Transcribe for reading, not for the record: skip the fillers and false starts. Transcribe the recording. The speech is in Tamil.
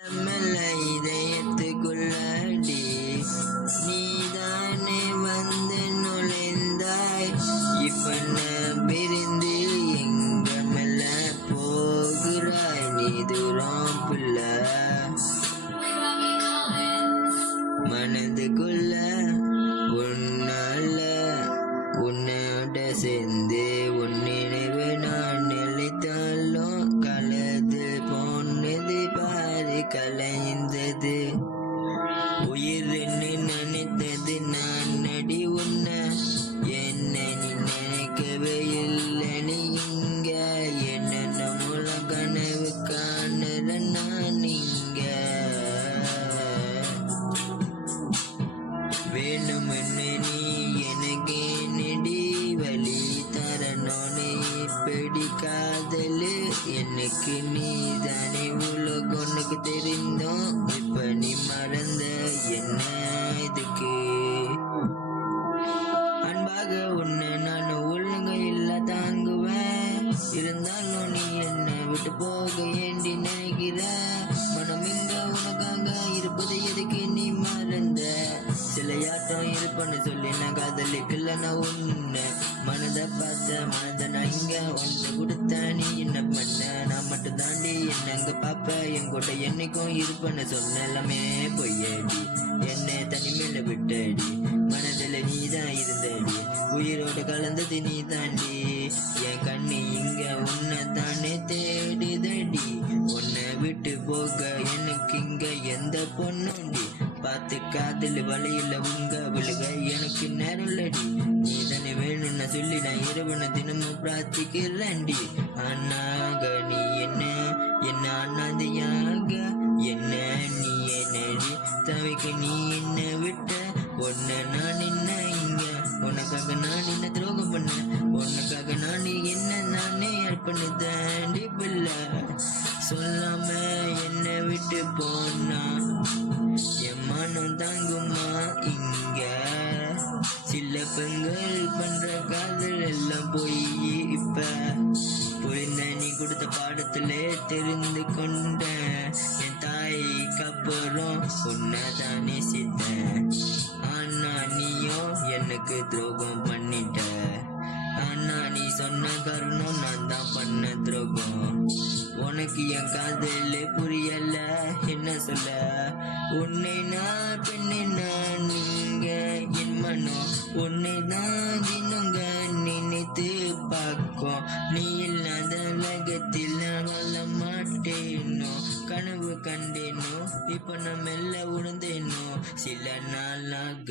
மெல்ல இதயத்துக்குள்ளடி நீதானே வந்து நுழைந்தாய். இப்ப நான் பிரிந்து எங்க மெல்ல போகிறாய் நீ தூரம் புள்ள. மனதுக்குள்ள உன்னால உன்னோட சேர்ந்து உன் நினைவு நான் நிலைத்தாலும் கலது போனது பாரு கலைந்தது. உயிர்ன்னு நினைத்தது நான் நடி உன்ன என்ன நீ நினைக்கவே இல்லை. நீ இங்க என்ன முழ கனவு காணல நான் இங்க. வேணும்னு நீ எனக்கு நெடி வழி தரணும்னு பிடிக்காதலு எனக்கு நீ தானே உலகொன்னுக்கு தெரிந்தோம். இப்ப நீ மறந்த என்ன இதுக்கு? அன்பாக உன்னை நான் ஒழுங்க இல்ல தாங்குவேன். இருந்தாலும் நீ என்ன விட்டு போக ஏண்டி நினைக்கிற? மனம் இங்க உனக்காக இருப்பது எதுக்கு நீ மறந்த? சிலையாட்டம் இருப்பன்னு சொல்லி நான் காதலிக்கல நான் உன்னை. மனதை பார்த்த மனதை நான் இங்க ஒன்று கொடுத்த நீ என்ன பண்ண? நான் மட்டும் தாண்டி என்னங்க பாப்ப என் கூட என்னைக்கும் இருப்பன்னு சொன்ன எல்லாமே பொய்யடி. என்னை தனிமையில விட்டடி மனதில் நீ தான் இருந்தடி. உயிரோட கலந்தது நீ தாண்டி. என் கண்ணு இங்க உன்னை தானே தேடுதடி. உன்னை விட்டு போக எனக்கு இங்க எந்த பொண்ணுண்டி? பார்த்து காதல் வழியில உங்க விழுக எனக்கு நேரலடி. நீ தானே வேணும்னு சொல்லி நான் இரவுன தினமும் பிரார்த்திக்கிறேன்டி. அண்ணாக நீ என்ன என்ன அண்ணாதையாக என்ன நீ என்னடி தவிக்க நீ என்ன விட்ட? உன்னை நான் என்ன இங்க உனக்காக நான் என்ன துரோகம் பண்ண? உனக்காக நான் என்ன நானே அர்ப்பணித்தேன்டி பிள்ளை. சொல்லாம என்னை விட்டு போனா என் மனம் தாங்குமா இங்க? சில பெண்கள் பண்ற காதல் எல்லாம் போய் இப்ப புரிந்த நீ கொடுத்த பாடத்துல தெரிந்து கொண்ட. என் தாய்க்கு அப்புறம் உன்னைதான் நேசித்தேன். ஆனா நீயோ எனக்கு துரோகம் பண்ணிட்ட. ஆனா நீ சொன்ன காரணம் நான் தான் பண்ண துரோகம். உனக்கு என் காதல் புரியல என்ன சொல்ல? உன்னை நான் பெண்ணை நான் நீங்க என் மனம் உன்னை தான் தினங்க நினைத்து பார்க்கும். நீ இல்லாத உலகத்தில் நான் வாழ மாட்டேனோ? கனவு கண்டேனோ இப்ப நான் மெல்ல உணர்ந்தேனோ சில நாளாக.